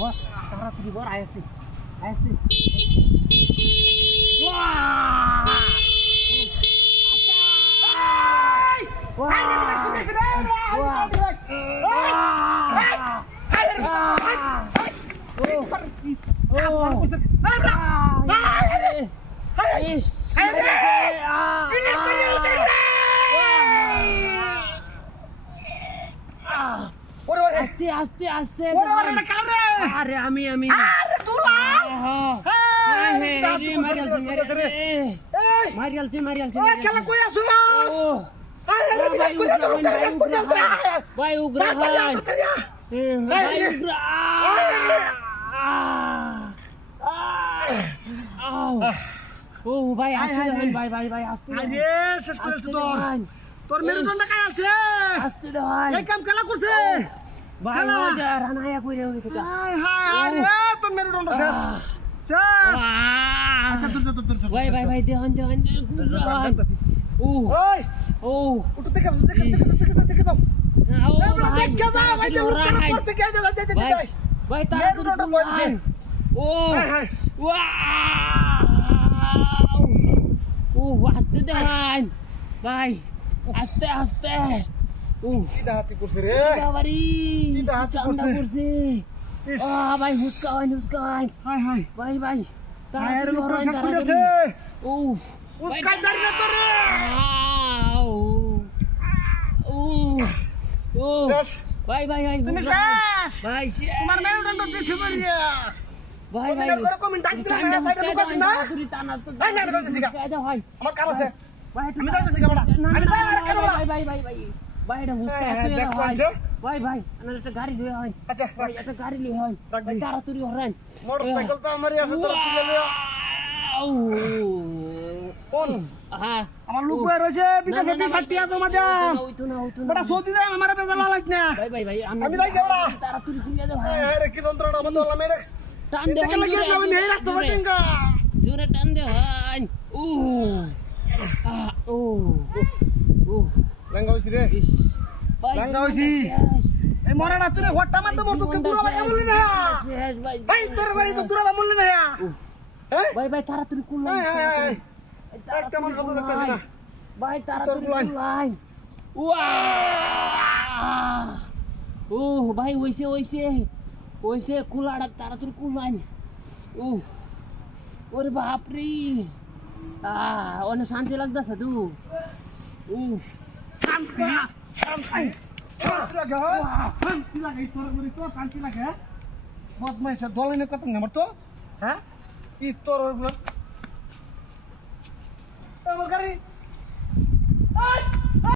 bos taraturi bor ayo sih wah আস্তে আরে আমি মারিয়ালছি খেলা কই আছো ভাই উগ্র ও ভাই আসতে ভাই আসতে আরে শেষ করেছ তোর মেরুদণ্ড কাই আছে আসতে ভাই এই কাম খেলা করছে ভাই রানায়া কইরে হইছে হাই আরে তোর মেরুদণ্ড শেষ আচ্ছা তোর ভাই দেহন ও উঠো দেখে দাও ভাই তাড়াতাড়ি ও ও আস্তে দেন ভাই আস্তে কিটা হাতি করছে রে বাবারি কিটা হাতি করছে ভাই হুসকাই হাই ভাই আরে লোক শেষ করেছে ও উস্কাই দাঁড়ি না তোরে ভাই তুমি শেষ ভাই তোমার মেরুদণ্ড দিছে বলিয়া ভাই করে কমেন্ট ডাক দিলা না সাইডে লোক আছে না ভাই না বলতেছি গা ভাই আমার কাম আছে ভাই আমি যাইতেছি গা বড়া আমি যাই আর কেন বড়া ভাই এটা হুসকা ভাই আমার একটা গাড়ি লয়ে হয় আচ্ছা ভাই একটা গাড়ি লয়ে হয় ভাই তাড়াতাড়ি হরান মোটরসাইকেল তো আমারই আছে তোর তুলে লইয়া কোন হ্যাঁ আমার লোক বই রয়েছে বিদেশে 20 টাকা জমা দাম ওইতো না বড়া সৌদি দাম আমারে বেজাল লাগাইছ না ভাই আমি যাই কে বড়া তাড়াতাড়ি খুলে দাও হ্যাঁ রে কি যন্ত্রণা আমার তো মেরে টান দে দেখে লাগে আমি নেই রাস্তা বাটেঙ্গা জোরে টান দে ভাই লাঙ্গা হইছি রে লাঙ্গা হইছি এই মরাটা তুই হট্টা মারতে বলতো কে দূরা ভাই বললি না ভাই তোর বাড়ি তো দূরা বললি না হ্যাঁ ভাই তাড়াতাড়ি কুল একটা মানুষ তো দেখতেছি না ভাই তাড়াতাড়ি কুলাই ভাই ওইসে কুলাড়া তাড়াতাড়ি কুলাই ওরে বাপরে অনেক শান্তি লাগতেছে তু শান্তি লাগে তোর বলি তো শান্তি লাগে বদমাইশ দলেনে কত নাম্বার তো হ্যাঁ কি তোর আমার গাড়ি